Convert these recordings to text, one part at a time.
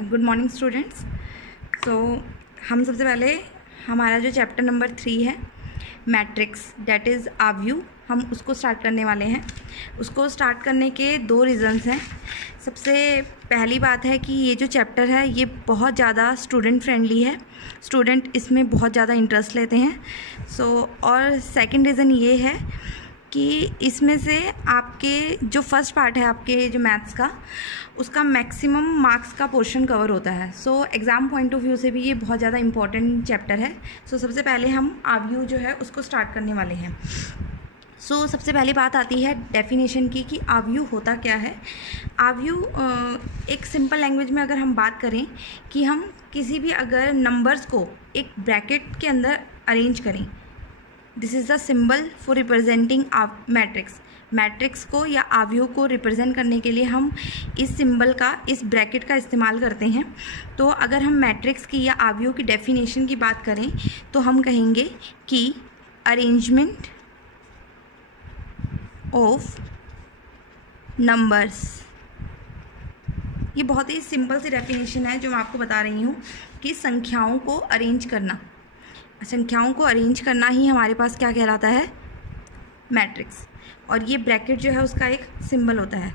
Good morning students. सो हम सबसे पहले हमारा जो चैप्टर नंबर 3 है मैट्रिक्स दैट इज़ आव्यू, हम उसको स्टार्ट करने वाले हैं। उसको स्टार्ट करने के दो रीज़न्स हैं। सबसे पहली बात है कि ये जो चैप्टर है ये बहुत ज़्यादा स्टूडेंट फ्रेंडली है, स्टूडेंट इसमें बहुत ज़्यादा इंटरेस्ट लेते हैं। और सेकंड रीज़न ये है कि इसमें से आपके जो फर्स्ट पार्ट है आपके जो मैथ्स का, उसका मैक्सिमम मार्क्स का पोर्शन कवर होता है। एग्ज़ाम पॉइंट ऑफ व्यू से भी ये बहुत ज़्यादा इंपॉर्टेंट चैप्टर है। सबसे पहले हम आव्यू जो है उसको स्टार्ट करने वाले हैं। सबसे पहली बात आती है डेफिनेशन की कि आव्यू होता क्या है। आव्यू एक सिंपल लैंग्वेज में अगर हम बात करें कि हम किसी भी अगर नंबर्स को एक ब्रैकेट के अंदर अरेंज करें, this is the symbol for representing matrix. Matrix को या आव्यू को रिप्रेजेंट करने के लिए हम इस सिंबल का, इस ब्रैकेट का इस्तेमाल करते हैं। तो अगर हम मैट्रिक्स की या आव्यू की डेफिनेशन की बात करें तो हम कहेंगे कि अरेंजमेंट ऑफ नंबर्स। ये बहुत ही सिंपल सी डेफिनेशन है जो मैं आपको बता रही हूँ कि संख्याओं को अरेंज करना, संख्याओं को अरेंज करना ही हमारे पास क्या कहलाता है, मैट्रिक्स। और ये ब्रैकेट जो है उसका एक सिंबल होता है।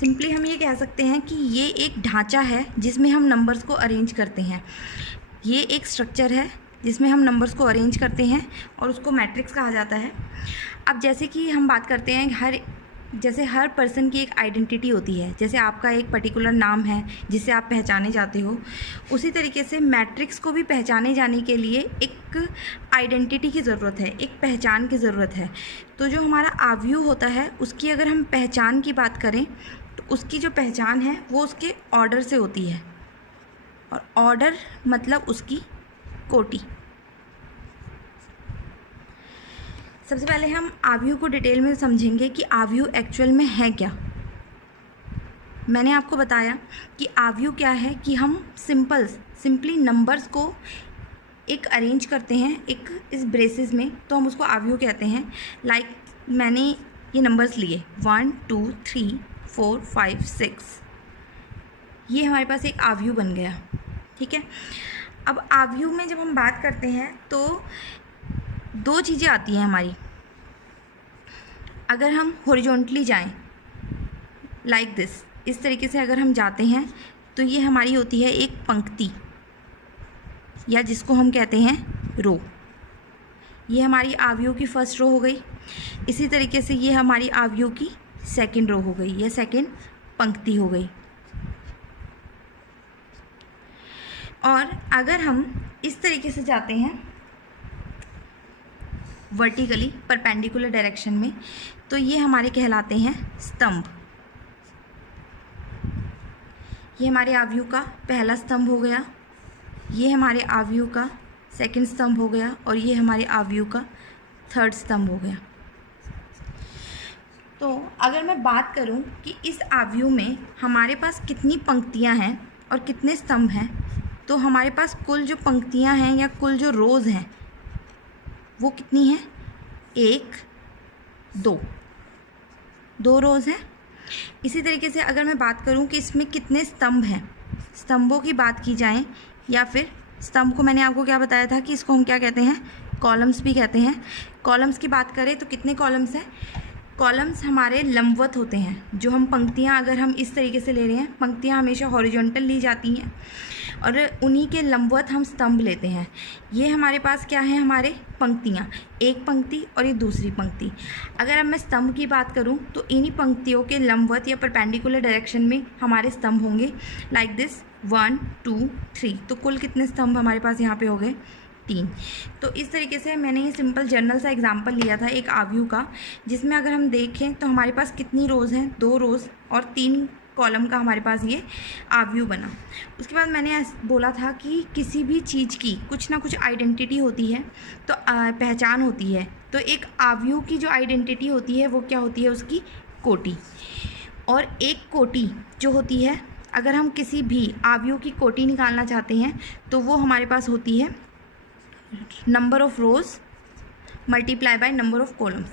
सिंपली हम ये कह सकते हैं कि ये एक ढांचा है जिसमें हम नंबर्स को अरेंज करते हैं। ये एक स्ट्रक्चर है जिसमें हम नंबर्स को अरेंज करते हैं और उसको मैट्रिक्स कहा जाता है। अब जैसे कि हम बात करते हैं जैसे हर पर्सन की एक आइडेंटिटी होती है, जैसे आपका एक पर्टिकुलर नाम है जिसे आप पहचाने जाते हो, उसी तरीके से मैट्रिक्स को भी पहचाने जाने के लिए एक आइडेंटिटी की ज़रूरत है, एक पहचान की ज़रूरत है। तो जो हमारा आव्यू होता है उसकी अगर हम पहचान की बात करें तो उसकी जो पहचान है वो उसके ऑर्डर से होती है, और ऑर्डर मतलब उसकी कोटि। सबसे पहले हम आव्यू को डिटेल में समझेंगे कि आव्यू एक्चुअल में है क्या। मैंने आपको बताया कि आव्यू क्या है कि हम सिंपली नंबर्स को एक अरेंज करते हैं एक इस ब्रेसेस में, तो हम उसको आव्यू कहते हैं। लाइक मैंने ये नंबर्स लिए 1 2 3 4 5 6, ये हमारे पास एक आव्यू बन गया। ठीक है, अब आव्यू में जब हम बात करते हैं तो दो चीज़ें आती हैं हमारी। अगर हम हॉरिजॉन्टली जाएं लाइक दिस, इस तरीके से अगर हम जाते हैं तो ये हमारी होती है एक पंक्ति, या जिसको हम कहते हैं रो। ये हमारी आव्यू की फर्स्ट रो हो गई। इसी तरीके से ये हमारी आव्यू की सेकंड रो हो गई, या सेकंड पंक्ति हो गई। और अगर हम इस तरीके से जाते हैं वर्टिकली परपेंडिकुलर डायरेक्शन में, तो ये हमारे कहलाते हैं स्तंभ। ये हमारे आव्यू का पहला स्तंभ हो गया, ये हमारे आव्यू का सेकंड स्तंभ हो गया, और ये हमारे आव्यू का थर्ड स्तंभ हो गया। तो अगर मैं बात करूं कि इस आव्यू में हमारे पास कितनी पंक्तियां हैं और कितने स्तंभ हैं, तो हमारे पास कुल जो पंक्तियां हैं या कुल जो रोज़ हैं वो कितनी हैं, 1 2 रोज़ हैं। इसी तरीके से अगर मैं बात करूं कि इसमें कितने स्तंभ हैं, स्तंभों की बात की जाए, या फिर स्तंभ को मैंने आपको क्या बताया था कि इसको हम क्या कहते हैं, कॉलम्स भी कहते हैं। कॉलम्स की बात करें तो कितने कॉलम्स हैं, कॉलम्स हमारे लंबवत होते हैं। जो हम पंक्तियां अगर हम इस तरीके से ले रहे हैं, पंक्तियां हमेशा हॉरिजॉन्टल ली जाती हैं और उन्हीं के लंबवत हम स्तंभ लेते हैं। ये हमारे पास क्या है, हमारे पंक्तियाँ, एक पंक्ति और ये दूसरी पंक्ति। अगर अब मैं स्तंभ की बात करूँ तो इन्हीं पंक्तियों के लंबवत या परपेंडिकुलर डायरेक्शन में हमारे स्तंभ होंगे लाइक दिस 1 2 3। तो कुल कितने स्तंभ हमारे पास यहाँ पे हो गए, 3। तो इस तरीके से मैंने ये सिंपल जनरल सा एग्जांपल लिया था एक आव्यू का, जिसमें अगर हम देखें तो हमारे पास कितनी रोज़ हैं, 2 रोज़ और 3 कॉलम का हमारे पास ये आव्यू बना। उसके बाद मैंने बोला था कि किसी भी चीज़ की कुछ ना कुछ आइडेंटिटी होती है, तो पहचान होती है। तो एक आव्यू की जो आइडेंटिटी होती है वो क्या होती है, उसकी कोटि। और एक कोटि जो होती है, अगर हम किसी भी आव्यू की कोटि निकालना चाहते हैं तो वो हमारे पास होती है number of rows multiply by number of columns.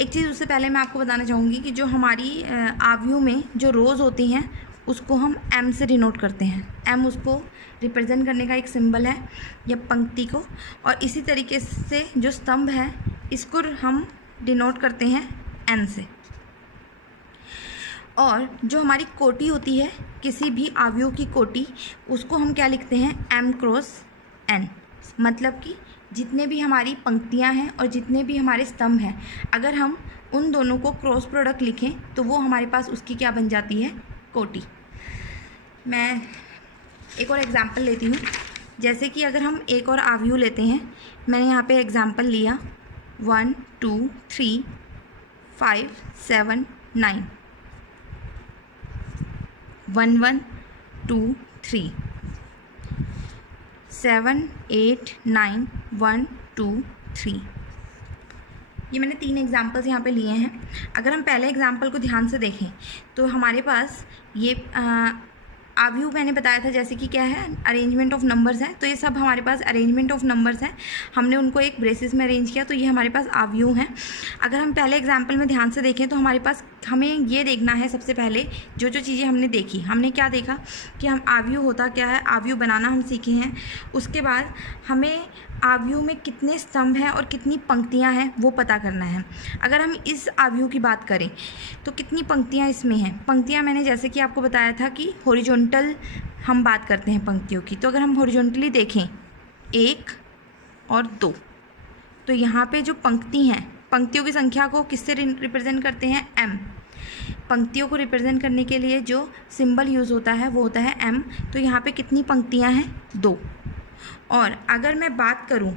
एक चीज़ उससे पहले मैं आपको बताना चाहूँगी कि जो हमारी आव्यू में जो रोज़ होती हैं उसको हम एम से डिनोट करते हैं। एम उसको रिप्रेजेंट करने का एक सिंबल है या पंक्ति को, और इसी तरीके से जो स्तंभ है इसको हम डिनोट करते हैं एन से। और जो हमारी कोटि होती है, किसी भी अवयव की कोटि, उसको हम क्या लिखते हैं, एम क्रॉस एन। मतलब कि जितने भी हमारी पंक्तियां हैं और जितने भी हमारे स्तंभ हैं, अगर हम उन दोनों को क्रॉस प्रोडक्ट लिखें तो वो हमारे पास उसकी क्या बन जाती है, कोटि। मैं एक और एग्जांपल लेती हूँ। जैसे कि अगर हम एक और अवयव लेते हैं, मैंने यहाँ पे एग्जांपल लिया 1 2 3 5 7 9, 1 1 2 3 7 8 9 1 2 3। ये मैंने 3 एग्जाम्पल्स यहाँ पे लिए हैं। अगर हम पहले एग्जाम्पल को ध्यान से देखें तो हमारे पास ये अवयव मैंने बताया था, जैसे कि क्या है, अरेंजमेंट ऑफ नंबर्स है। तो ये सब हमारे पास अरेंजमेंट ऑफ नंबर्स हैं, हमने उनको एक ब्रेसिस में अरेंज किया, तो ये हमारे पास अवयव हैं। अगर हम पहले एग्जाम्पल में ध्यान से देखें तो हमारे पास, हमें ये देखना है सबसे पहले जो चीज़ें हमने देखी, हमने क्या देखा कि हम अवयव होता क्या है, अवयव बनाना हम सीखे हैं। उसके बाद हमें अवयव में कितने स्तंभ हैं और कितनी पंक्तियां हैं वो पता करना है। अगर हम इस अवयव की बात करें तो कितनी पंक्तियां इसमें हैं। पंक्तियां मैंने जैसे कि आपको बताया था कि हॉरिजॉन्टल हम बात करते हैं पंक्तियों की। तो अगर हम हॉरिजॉन्टली देखें 1 और 2, तो यहाँ पे जो पंक्ति हैं, पंक्तियों की संख्या को किससे रिप्रेजेंट करते हैं, m। पंक्तियों को रिप्रेजेंट करने के लिए जो सिंबल यूज़ होता है वो होता है m। तो यहाँ पे कितनी पंक्तियाँ हैं, 2। और अगर मैं बात करूँ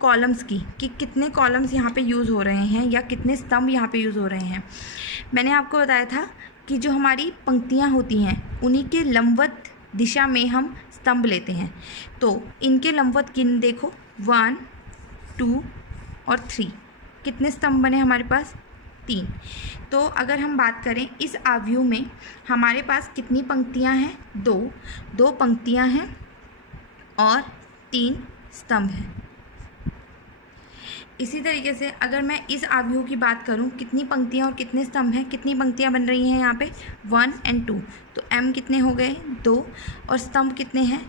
कॉलम्स की कि कितने कॉलम्स यहाँ पे यूज़ हो रहे हैं या कितने स्तंभ यहाँ पे यूज़ हो रहे हैं, मैंने आपको बताया था कि जो हमारी पंक्तियाँ होती हैं उन्हीं के लंबवत दिशा में हम स्तंभ लेते हैं। तो इनके लंबवत गिन देखो, 1 2 और 3, कितने स्तंभ बने हमारे पास, 3। तो अगर हम बात करें इस अवयव में हमारे पास कितनी पंक्तियां हैं, 2 पंक्तियां हैं और 3 स्तंभ हैं। इसी तरीके से अगर मैं इस अवयव की बात करूं, कितनी पंक्तियां और कितने स्तंभ हैं, कितनी पंक्तियां बन रही हैं यहाँ पे, 1 और 2। तो m कितने हो गए, 2, और स्तंभ कितने हैं,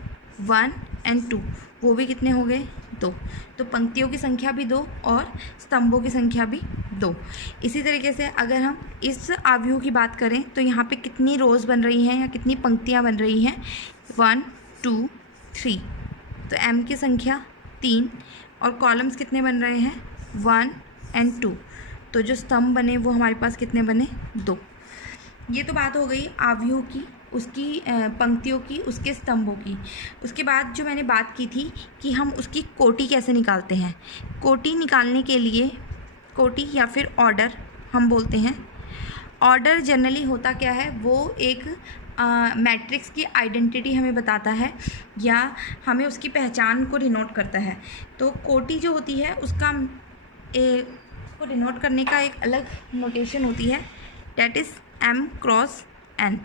1 और 2, वो भी कितने हो गए, 2। तो पंक्तियों की संख्या भी 2 और स्तंभों की संख्या भी 2। इसी तरीके से अगर हम इस अवयव की बात करें तो यहाँ पे कितनी रोज़ बन रही हैं या कितनी पंक्तियाँ बन रही हैं, 1 2 3। तो m की संख्या 3 और कॉलम्स कितने बन रहे हैं, 1 और 2। तो जो स्तंभ बने वो हमारे पास कितने बने, 2। ये तो बात हो गई अवयव की, उसकी पंक्तियों की, उसके स्तंभों की। उसके बाद जो मैंने बात की थी कि हम उसकी कोटि कैसे निकालते हैं। कोटि निकालने के लिए, कोटि या फिर ऑर्डर हम बोलते हैं। ऑर्डर जनरली होता क्या है, वो एक मैट्रिक्स की आइडेंटिटी हमें बताता है या हमें उसकी पहचान को डिनोट करता है। तो कोटि जो होती है उसका को डिनोट करने का एक अलग नोटेशन होती है, that is m cross n।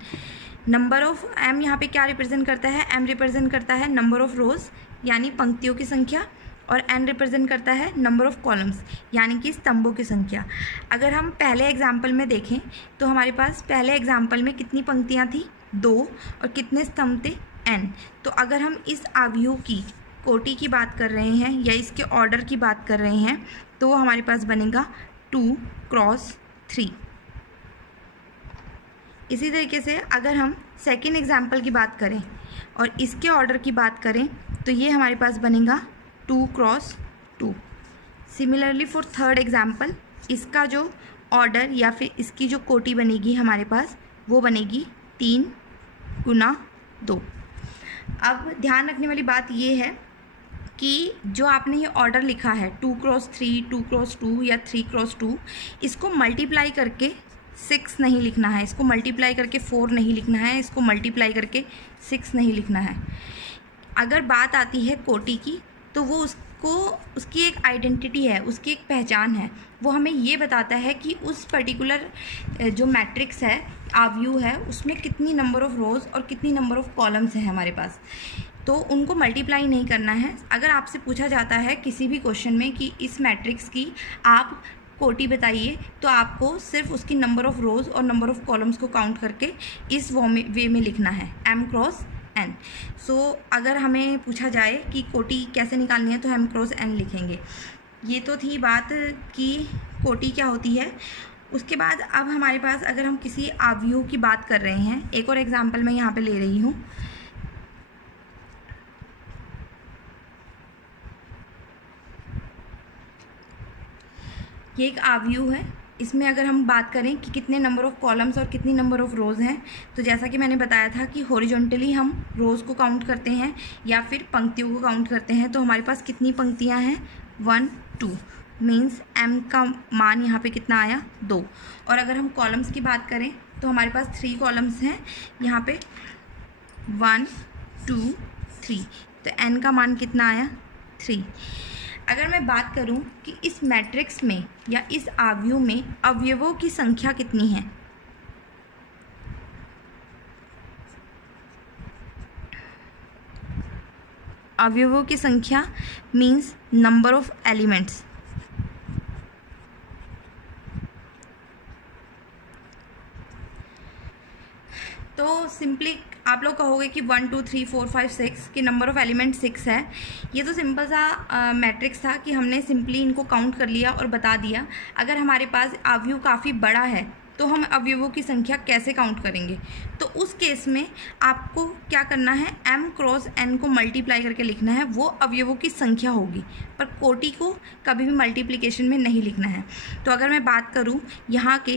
Number of m यहाँ पे क्या रिप्रेजेंट करता है, m रिप्रेजेंट करता है नंबर ऑफ रोज़ यानी पंक्तियों की संख्या, और n रिप्रेजेंट करता है नंबर ऑफ कॉलम्स यानी कि स्तंभों की संख्या। अगर हम पहले एग्जाम्पल में देखें तो हमारे पास पहले एग्जाम्पल में कितनी पंक्तियाँ थी, 2, और कितने स्तंभ थे, n। तो अगर हम इस अवयव की कोटि की बात कर रहे हैं या इसके ऑर्डर की बात कर रहे हैं तो वो हमारे पास बनेगा 2 क्रॉस 3। इसी तरीके से अगर हम सेकेंड एग्जाम्पल की बात करें और इसके ऑर्डर की बात करें तो ये हमारे पास बनेगा 2 cross 2। Similarly for third example, इसका जो ऑर्डर या फिर इसकी जो कोटि बनेगी हमारे पास वो बनेगी 3 गुना 2। अब ध्यान रखने वाली बात ये है कि जो आपने ये ऑर्डर लिखा है 2 क्रॉस 3, 2 क्रॉस 2 या 3 क्रॉस 2, इसको मल्टीप्लाई करके 6 नहीं लिखना है, इसको मल्टीप्लाई करके 4 नहीं लिखना है, इसको मल्टीप्लाई करके 6 नहीं लिखना है। अगर बात आती है कोटि की तो वो उसकी एक आइडेंटिटी है, उसकी एक पहचान है। वो हमें ये बताता है कि उस पर्टिकुलर जो मैट्रिक्स है, अवयव है, उसमें कितनी नंबर ऑफ़ रोज़ और कितनी नंबर ऑफ़ कॉलम्स हैं हमारे पास। तो उनको मल्टीप्लाई नहीं करना है। अगर आपसे पूछा जाता है किसी भी क्वेश्चन में कि इस मैट्रिक्स की आप कोटि बताइए, तो आपको सिर्फ उसकी नंबर ऑफ़ रोज़ और नंबर ऑफ़ कॉलम्स को काउंट करके इस वे में लिखना है, m क्रॉस n। सो अगर हमें पूछा जाए कि कोटि कैसे निकालनी है तो m क्रॉस n लिखेंगे। ये तो थी बात कि कोटि क्या होती है। उसके बाद अब हमारे पास अगर हम किसी अवयव की बात कर रहे हैं, एक और एग्जांपल मैं यहाँ पे ले रही हूँ। ये एक अवयव है, इसमें अगर हम बात करें कि कितने नंबर ऑफ़ कॉलम्स और कितनी नंबर ऑफ़ रोज़ हैं, तो जैसा कि मैंने बताया था कि हॉरिजॉन्टली हम रोज़ को काउंट करते हैं या फिर पंक्तियों को काउंट करते हैं। तो हमारे पास कितनी पंक्तियां हैं, 1 2, मीन्स m का मान यहाँ पे कितना आया, 2। और अगर हम कॉलम्स की बात करें तो हमारे पास 3 कॉलम्स हैं यहाँ पे, 1 2 3, तो n का मान कितना आया, 3। अगर मैं बात करूं कि इस मैट्रिक्स में या इस अवयव में अवयवों की संख्या कितनी है, अवयवों की संख्या मीन्स नंबर ऑफ एलिमेंट्स। तो सिंपली आप लोग कहोगे कि 1 2 3 4 5 6 की नंबर ऑफ़ एलिमेंट 6 है। ये तो सिंपल सा मैट्रिक्स था कि हमने सिंपली इनको काउंट कर लिया और बता दिया। अगर हमारे पास अवयव काफ़ी बड़ा है तो हम अवयवों की संख्या कैसे काउंट करेंगे, तो उस केस में आपको क्या करना है, m क्रॉस n को मल्टीप्लाई करके लिखना है, वो अवयवों की संख्या होगी, पर कोटि को कभी भी मल्टीप्लिकेशन में नहीं लिखना है। तो अगर मैं बात करूं यहाँ के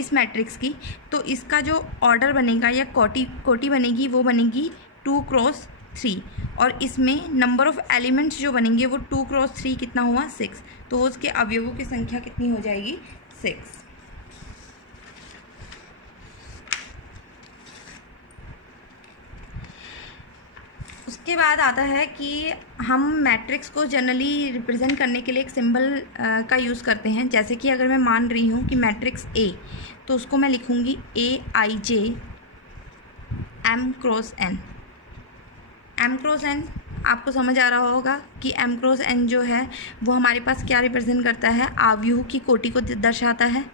इस मैट्रिक्स की, तो इसका जो ऑर्डर बनेगा या कोटि बनेगी वो बनेगी 2 क्रॉस 3, और इसमें नंबर ऑफ़ एलिमेंट्स जो बनेंगे वो 2 क्रॉस 3 कितना हुआ, 6। तो उसके अवयवों की संख्या कितनी हो जाएगी, 6। उसके बाद आता है कि हम मैट्रिक्स को जनरली रिप्रेजेंट करने के लिए एक सिंबल का यूज़ करते हैं। जैसे कि अगर मैं मान रही हूँ कि मैट्रिक्स A, तो उसको मैं लिखूँगी AIJ m cross n। m cross n आपको समझ आ रहा होगा कि m क्रॉस n जो है वो हमारे पास क्या रिप्रेजेंट करता है, अवयव की कोटि को दर्शाता है।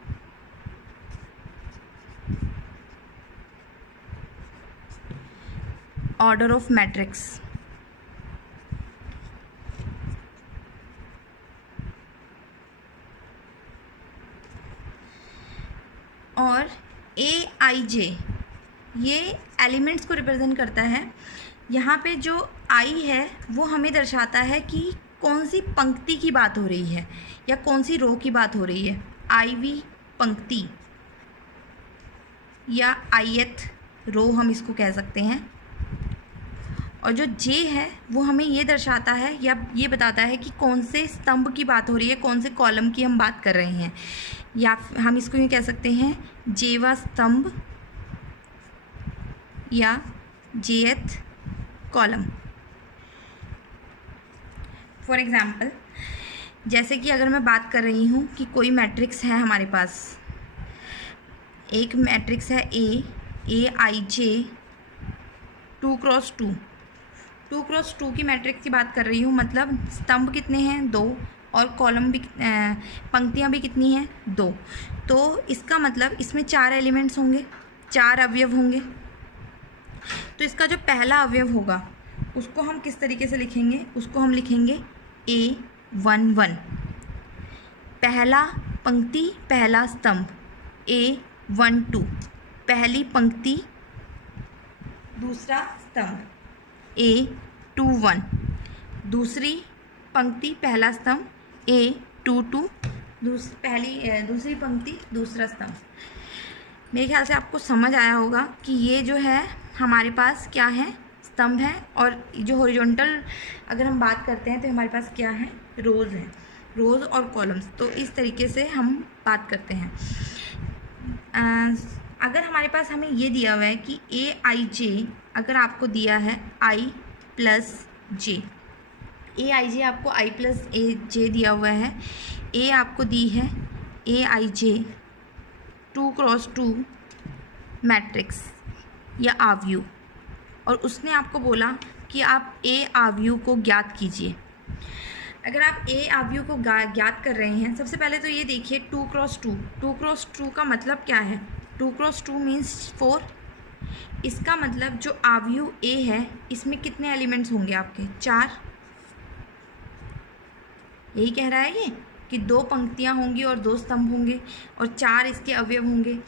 Order of matrix. और AIJ ये एलिमेंट्स को रिप्रेजेंट करता है। यहाँ पे जो I है वो हमें दर्शाता है कि कौन सी पंक्ति की बात हो रही है या कौन सी रो की बात हो रही है, IV पंक्ति या ith रो हम इसको कह सकते हैं। और जो J है वो हमें ये दर्शाता है या ये बताता है कि कौन से स्तंभ की बात हो रही है, कौन से कॉलम की हम बात कर रहे हैं, या हम इसको यूँ कह सकते हैं जेवा स्तंभ या jth कॉलम। फॉर एग्ज़ाम्पल, जैसे कि अगर मैं बात कर रही हूँ कि कोई मैट्रिक्स है हमारे पास, एक मैट्रिक्स है AIJ 2 क्रॉस 2, 2 क्रॉस 2 की मैट्रिक्स की बात कर रही हूँ, मतलब स्तंभ कितने हैं, 2, और कॉलम भी पंक्तियाँ भी कितनी हैं, 2। तो इसका मतलब इसमें 4 एलिमेंट्स होंगे, 4 अवयव होंगे। तो इसका जो पहला अवयव होगा उसको हम किस तरीके से लिखेंगे, उसको हम लिखेंगे A11, पहला पंक्ति पहला स्तंभ, A12 पहली पंक्ति दूसरा स्तंभ, A21 दूसरी पंक्ति पहला स्तंभ, A22 दूसरी पंक्ति दूसरा स्तंभ। मेरे ख्याल से आपको समझ आया होगा कि ये जो है हमारे पास क्या है, स्तंभ है, और जो हॉरिजॉन्टल अगर हम बात करते हैं तो हमारे पास क्या है, रोज़ है, रोज़ और कॉलम्स। तो इस तरीके से हम बात करते हैं। अगर हमारे पास हमें ये दिया हुआ है कि AIJ, अगर आपको दिया है I प्लस J, AIJ आपको I प्लस J दिया हुआ है, A आपको दी है AIJ 2 क्रॉस 2 मैट्रिक्स या अवयव, और उसने आपको बोला कि आप A अवयव को ज्ञात कीजिए। अगर आप ए अवयव को ज्ञात कर रहे हैं, सबसे पहले तो ये देखिए 2 क्रॉस 2, 2 क्रॉस 2 का मतलब क्या है? 2 क्रॉस 2 मीन्स 4। इसका मतलब जो अवयव ए है इसमें कितने एलिमेंट्स होंगे आपके? 4। यही कह रहा है ये कि 2 पंक्तियां होंगी और 2 स्तंभ होंगे और 4 इसके अवयव होंगे।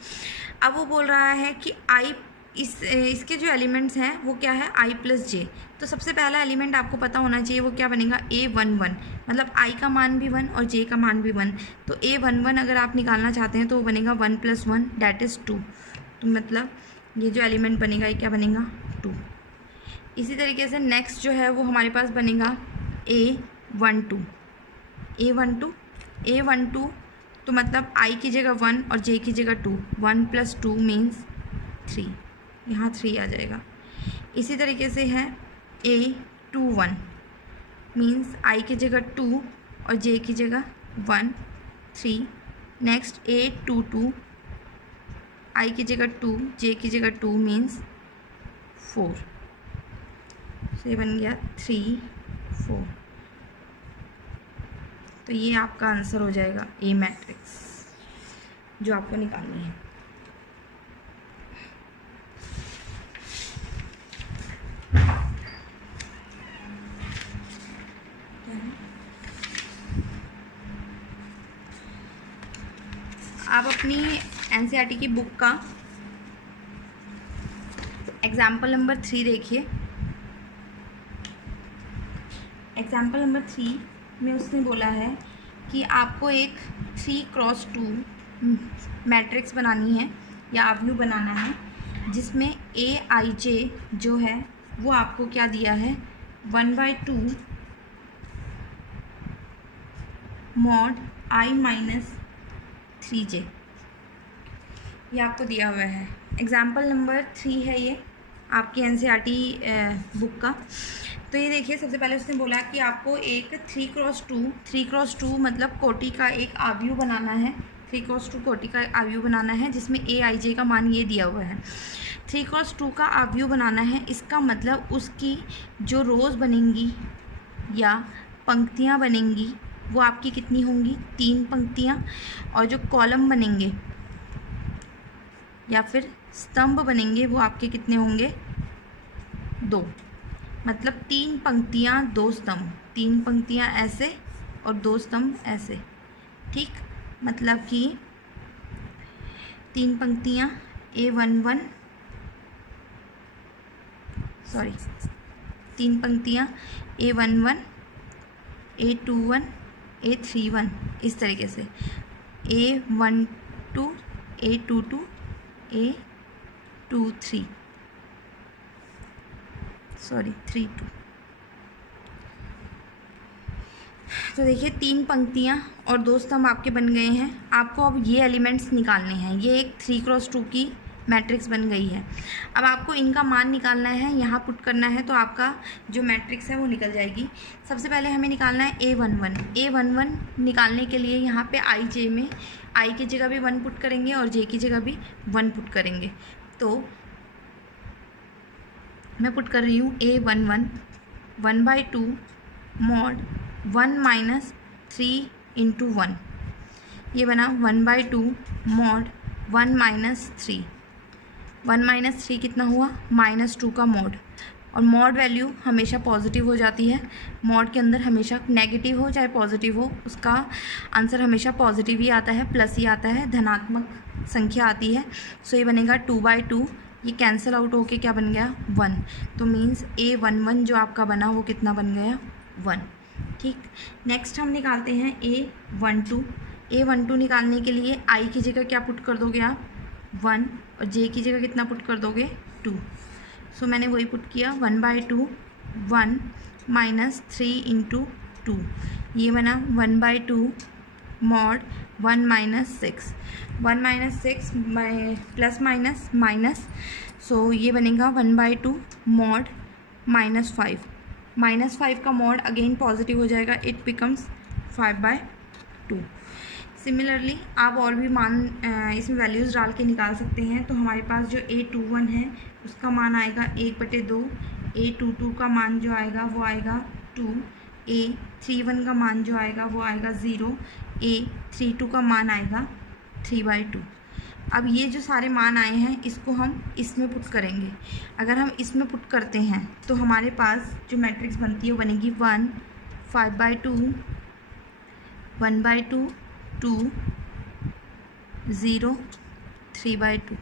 अब वो बोल रहा है कि आई इसके जो एलिमेंट्स हैं वो क्या है? i प्लस जे। तो सबसे पहला एलिमेंट आपको पता होना चाहिए वो क्या बनेगा? a11, मतलब i का मान भी 1 और j का मान भी 1। तो a11 अगर आप निकालना चाहते हैं तो वो बनेगा 1 + 1 दैट इज़ 2। तो मतलब ये जो एलिमेंट बनेगा ये क्या बनेगा? 2। इसी तरीके से नेक्स्ट जो है वो हमारे पास बनेगा a12, a12 तो मतलब i की जगह 1 और j की जगह 2, 1 + 2 मीन्स 3, यहाँ 3 आ जाएगा। इसी तरीके से है a21 मीन्स i की जगह 2 और j की जगह 1, 3। नेक्स्ट a22 i की जगह 2 j की जगह 2 मीन्स 4। तो ये बन गया 3, 4। तो ये आपका आंसर हो जाएगा ए मैट्रिक्स जो आपको निकालनी है। आप अपनी एनसीईआरटी की बुक का एग्जाम्पल नंबर 3 देखिए। एग्जाम्पल नंबर 3 में उसने बोला है कि आपको एक 3 क्रॉस 2 मैट्रिक्स बनानी है या अवयव बनाना है जिसमें aij जो है वो आपको क्या दिया है? 1/2 mod i - 3j ये आपको दिया हुआ है। एग्जाम्पल नंबर 3 है ये आपकी एनसीईआरटी बुक का। तो ये देखिए सबसे पहले उसने बोला कि आपको एक 3 क्रॉस 2 मतलब कोटि का एक अवयव बनाना है। 3 क्रॉस 2 कोटि का अवयव बनाना है जिसमें aij का मान ये दिया हुआ है। 3 क्रॉस 2 का अवयव बनाना है, इसका मतलब उसकी जो रोज़ बनेंगी या पंक्तियाँ बनेंगी वो आपकी कितनी होंगी? 3 पंक्तियाँ। और जो कॉलम बनेंगे या फिर स्तंभ बनेंगे वो आपके कितने होंगे? 2। मतलब 3 पंक्तियाँ 2 स्तंभ, 3 पंक्तियाँ ऐसे और 2 स्तंभ ऐसे। ठीक, मतलब कि 3 पंक्तियाँ a11 3 पंक्तियाँ a11 a21 a31 इस तरीके से a12 a22 a23 32। तो देखिए 3 पंक्तियाँ और 2 स्तंभ आपके बन गए हैं। आपको अब ये एलिमेंट्स निकालने हैं। ये एक 3 क्रॉस 2 की मैट्रिक्स बन गई है। अब आपको इनका मान निकालना है, यहाँ पुट करना है तो आपका जो मैट्रिक्स है वो निकल जाएगी। सबसे पहले हमें निकालना है a11 निकालने के लिए यहाँ पे ij में i की जगह भी 1 पुट करेंगे और j की जगह भी 1 पुट करेंगे। तो मैं पुट कर रही हूँ a11 1/2 mod 1 - 3 × 1। ये बना 1/2 mod 1 - 3। 1 - 3 कितना हुआ? -2 का मॉड। और मॉड वैल्यू हमेशा पॉजिटिव हो जाती है। मॉड के अंदर हमेशा नेगेटिव हो चाहे पॉजिटिव हो उसका आंसर हमेशा पॉजिटिव ही आता है, प्लस ही आता है, धनात्मक संख्या आती है। सो ये बनेगा 2/2। ये कैंसिल आउट होके क्या बन गया? 1। तो मीन्स a11 जो आपका बना वो कितना बन गया? 1। ठीक, नेक्स्ट हम निकालते हैं a12 निकालने के लिए i की जगह क्या पुट कर दोगे आप? 1 और j की जगह कितना पुट कर दोगे? 2। सो मैंने वही पुट किया 1/2 1 - 3 × 2। ये बना 1/2 mod 1 - 6। 1 - 6 प्लस माइनस माइनस, सो ये बनेगा 1/2 mod -5। -5 का मॉड अगेन पॉजिटिव हो जाएगा, इट बिकम्स 5/2। सिमिलरली आप और भी मान इसमें वैल्यूज़ डाल के निकाल सकते हैं। तो हमारे पास जो a21 है उसका मान आएगा 1/2, a22 का मान जो आएगा वो आएगा 2, A31 का मान जो आएगा वो आएगा 0, A32 का मान आएगा 3/2। अब ये जो सारे मान आए हैं इसको हम इसमें पुट करेंगे। अगर हम इसमें पुट करते हैं तो हमारे पास जो मैट्रिक्स बनती है वो बनेगी 1, 5/2, 1/2, 2, 0, 3/2।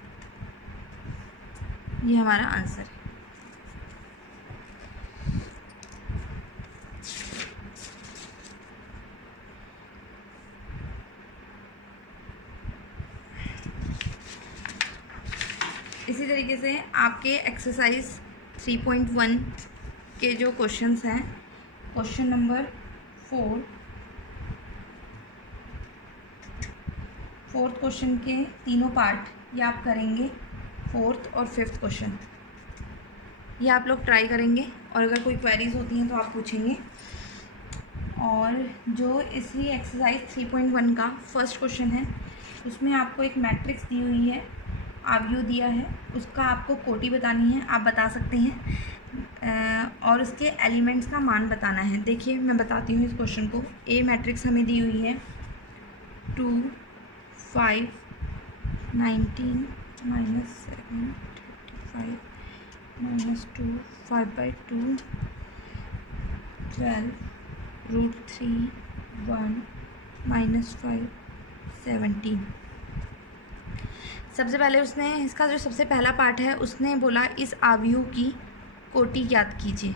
ये हमारा आंसर है। इसी तरीके से आपके एक्सरसाइज 3.1 के जो क्वेश्चंस हैं, क्वेश्चन नंबर 4th क्वेश्चन के तीनों पार्ट ये आप करेंगे। 4th और 5th क्वेश्चन ये आप लोग ट्राई करेंगे और अगर कोई क्वेरीज होती हैं तो आप पूछेंगे। और जो इसी एक्सरसाइज 3.1 का फर्स्ट क्वेश्चन है उसमें आपको एक मैट्रिक्स दी हुई है, आव्यूह दिया है, उसका आपको कोटि बतानी है, आप बता सकते हैं, और उसके एलिमेंट्स का मान बताना है। देखिए मैं बताती हूँ इस क्वेश्चन को। ए मैट्रिक्स हमें दी हुई है 2, 5, 19, -7, 35, -2, 5/2, 12, √3, 1, -5, 17। सबसे पहले उसने इसका जो सबसे पहला पार्ट है उसने बोला इस आव्यूह की कोटि ज्ञात कीजिए।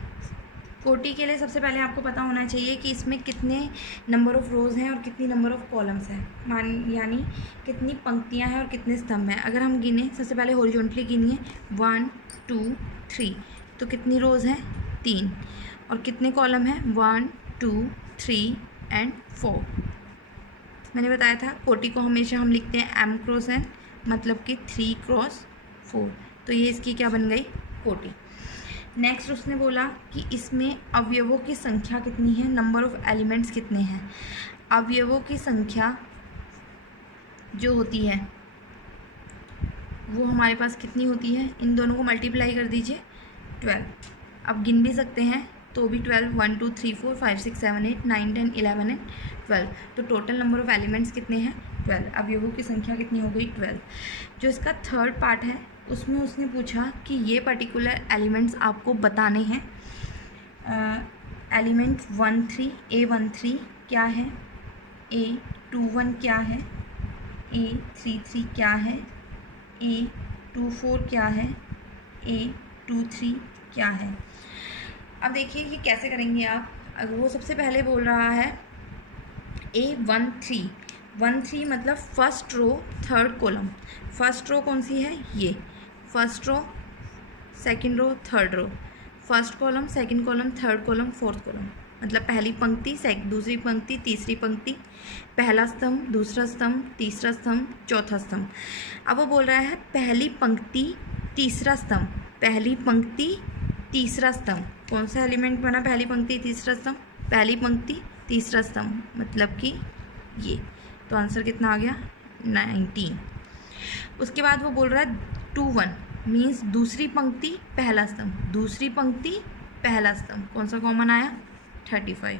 कोटि के लिए सबसे पहले आपको पता होना चाहिए कि इसमें कितने नंबर ऑफ़ रोज़ हैं और कितनी नंबर ऑफ़ कॉलम्स हैं, यानी कितनी पंक्तियां हैं और कितने स्तंभ हैं। अगर हम गिने, सबसे पहले हॉरिजॉन्टली गिनिए 1, 2, 3, तो कितनी रोज़ हैं 3, और कितने कॉलम हैं 1, 2, 3 एंड 4। मैंने बताया था कोटि को हमेशा हम लिखते हैं m×n, मतलब कि 3×4। तो ये इसकी क्या बन गई, कोटि। नेक्स्ट उसने बोला कि इसमें अवयवों की संख्या कितनी है, नंबर ऑफ़ एलिमेंट्स कितने हैं। अवयवों की संख्या जो होती है वो हमारे पास कितनी होती है, इन दोनों को मल्टीप्लाई कर दीजिए 12। अब गिन भी सकते हैं तो भी 12, 1, 2, 3, 4, 5, 6, 7, 8, 9, 10, 11 एंड 12। तो टोटल नंबर ऑफ़ एलिमेंट्स कितने हैं 12। अवयवों की संख्या कितनी हो गई 12। जो इसका थर्ड पार्ट है उसमें उसने पूछा कि ये पर्टिकुलर एलिमेंट्स आपको बताने हैं। एलिमेंट 13, A13 क्या है, A21 क्या है, A33 क्या है, A24 क्या है, A23 क्या है। अब देखिए ये कैसे करेंगे आप। अगर वो सबसे पहले बोल रहा है A13, 13 मतलब first row third column. First row कौन सी है, ये first row, second row, third row, first column, second column, third column, fourth column, मतलब पहली पंक्ति, दूसरी पंक्ति, तीसरी पंक्ति, पहला स्तंभ, दूसरा स्तंभ, तीसरा स्तंभ, चौथा स्तंभ। अब वो बोल रहा है पहली पंक्ति तीसरा स्तंभ, पहली पंक्ति तीसरा स्तंभ। कौन सा एलिमेंट बना पहली पंक्ति तीसरा स्तंभ, पहली पंक्ति तीसरा स्तंभ, मतलब कि ये। तो आंसर कितना आ गया 19। उसके बाद वो बोल रहा है 21 मीन्स दूसरी पंक्ति पहला स्तंभ, दूसरी पंक्ति पहला स्तंभ। कौन सा कॉमन आया 35।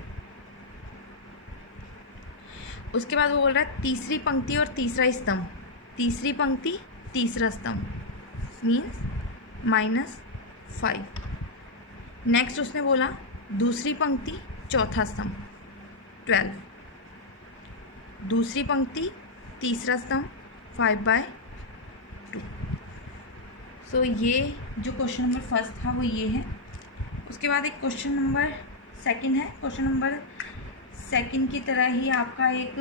उसके बाद वो बोल रहा है तीसरी पंक्ति और तीसरा स्तंभ, तीसरी पंक्ति तीसरा स्तंभ मीन्स -5। नेक्स्ट उसने बोला दूसरी पंक्ति चौथा स्तंभ 12, दूसरी पंक्ति तीसरा स्तंभ 5/2। सो ये जो क्वेश्चन नंबर फर्स्ट था वो ये है। उसके बाद एक क्वेश्चन नंबर सेकंड है। क्वेश्चन नंबर सेकंड की तरह ही आपका एक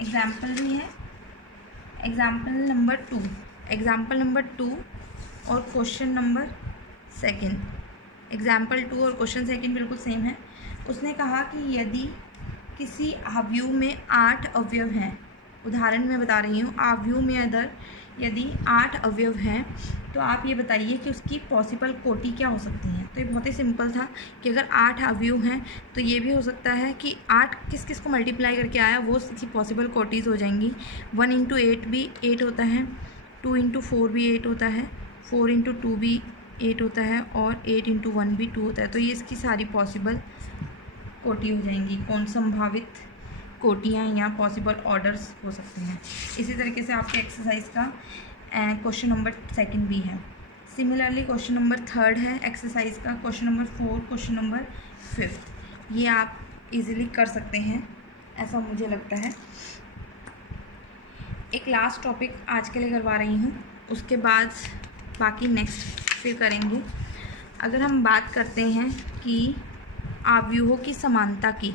एग्जाम्पल भी है, एग्जाम्पल नंबर 2 और क्वेश्चन नंबर सेकंड। एग्जाम्पल 2 और क्वेश्चन सेकंड बिल्कुल सेम है। उसने कहा कि यदि किसी आव्यूह में 8 अवयव हैं, उदाहरण मैं बता रही हूँ, आव्यूह में अगर यदि 8 अवयव हैं तो आप ये बताइए कि उसकी पॉसिबल कोटि क्या हो सकती है। तो ये बहुत ही सिंपल था कि अगर 8 अवयव हैं तो ये भी हो सकता है कि 8 किस किस को मल्टीप्लाई करके आया वो इसकी पॉसिबल कोटीज़ हो जाएंगी। 1 × 8 भी 8 होता है, 2 × 4 भी 8 होता है, 4 × 2 भी 8 होता है और 8 × 1 भी 2 होता है। तो ये इसकी सारी पॉसिबल कोटि हो जाएंगी, कौन संभावित कोटियाँ या पॉसिबल ऑर्डर्स हो सकते हैं। इसी तरीके से आपके एक्सरसाइज का क्वेश्चन नंबर 2 भी है। सिमिलरली क्वेश्चन नंबर 3 है एक्सरसाइज का, क्वेश्चन नंबर 4, क्वेश्चन नंबर 5 ये आप इजीली कर सकते हैं, ऐसा मुझे लगता है। एक लास्ट टॉपिक आज के लिए करवा रही हूँ, उसके बाद बाकी नेक्स्ट फिर करेंगे। अगर हम बात करते हैं कि आव्यूहों की समानता की,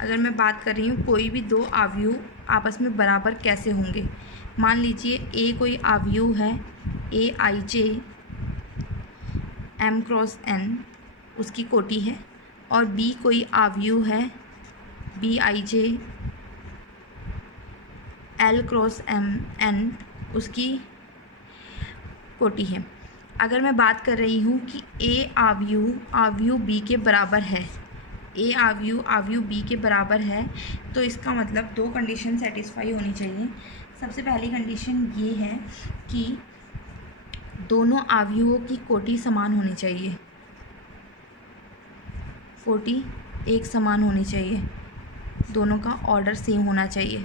अगर मैं बात कर रही हूँ कोई भी दो आव्यूह आपस में बराबर कैसे होंगे। मान लीजिए ए कोई आव्यूह है AIJ M×n उसकी कोटि है, और B कोई आव्यूह है BIJ L×n उसकी कोटि है। अगर मैं बात कर रही हूँ कि A आव्यूह B के बराबर है, A आव्यूह B के बराबर है, तो इसका मतलब दो कंडीशन सेटिस्फाई होनी चाहिए। सबसे पहली कंडीशन ये है कि दोनों आव्यूहों की कोटि समान होनी चाहिए, कोटि एक समान होनी चाहिए, दोनों का ऑर्डर सेम होना चाहिए।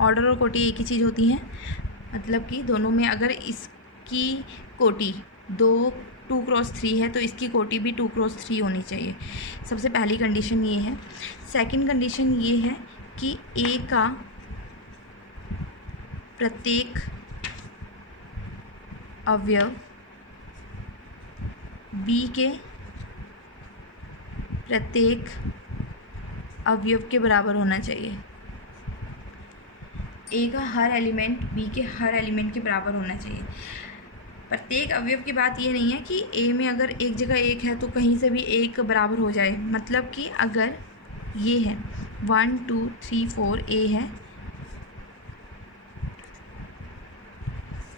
ऑर्डर और कोटि एक ही चीज़ होती हैं, मतलब कि दोनों में अगर इसकी कोटि 2×3 है तो इसकी कोटि भी 2×3 होनी चाहिए। सबसे पहली कंडीशन ये है। सेकंड कंडीशन ये है कि A का प्रत्येक अवयव B के प्रत्येक अवयव के बराबर होना चाहिए। A का हर एलिमेंट B के हर एलिमेंट के बराबर होना चाहिए। प्रत्येक अवयव की बात ये नहीं है कि A में अगर एक जगह 1 है तो कहीं से भी 1 बराबर हो जाए, मतलब कि अगर ये है 1 2 3 4 A है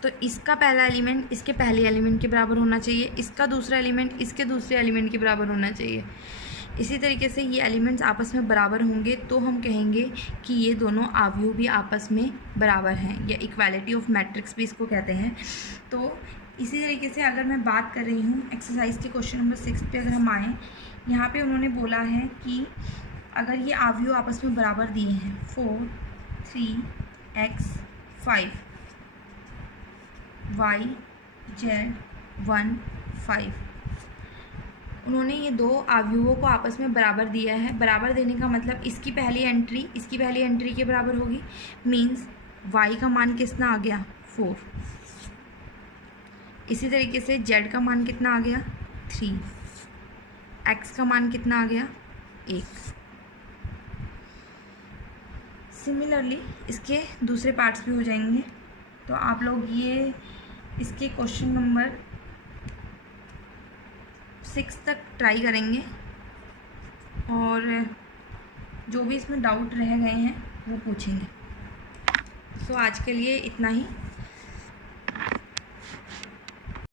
तो इसका पहला एलिमेंट इसके पहले एलिमेंट के बराबर होना चाहिए, इसका दूसरा एलिमेंट इसके दूसरे एलिमेंट के बराबर होना चाहिए। इसी तरीके से ये एलिमेंट्स आपस में बराबर होंगे तो हम कहेंगे कि ये दोनों आव्यूह भी आपस में बराबर हैं, या इक्वालिटी ऑफ मैट्रिक्स भी इसको कहते हैं। तो इसी तरीके से अगर मैं बात कर रही हूँ एक्सरसाइज के क्वेश्चन नंबर 6 पे अगर हम आएँ, यहाँ पे उन्होंने बोला है कि अगर ये आव्यूह आपस में बराबर दिए हैं 4 3 x 5 y z 1 5, उन्होंने ये दो आव्यूहों को आपस में बराबर दिया है। बराबर देने का मतलब इसकी पहली एंट्री इसकी पहली एंट्री के बराबर होगी, मीन्स y का मान कितना आ गया 4। इसी तरीके से z का मान कितना आ गया 3, x का मान कितना आ गया 1। सिमिलरली इसके दूसरे पार्ट्स भी हो जाएंगे। तो आप लोग ये इसके क्वेश्चन नंबर 6 तक ट्राई करेंगे, और जो भी इसमें डाउट रह गए हैं वो पूछेंगे। सो आज के लिए इतना ही।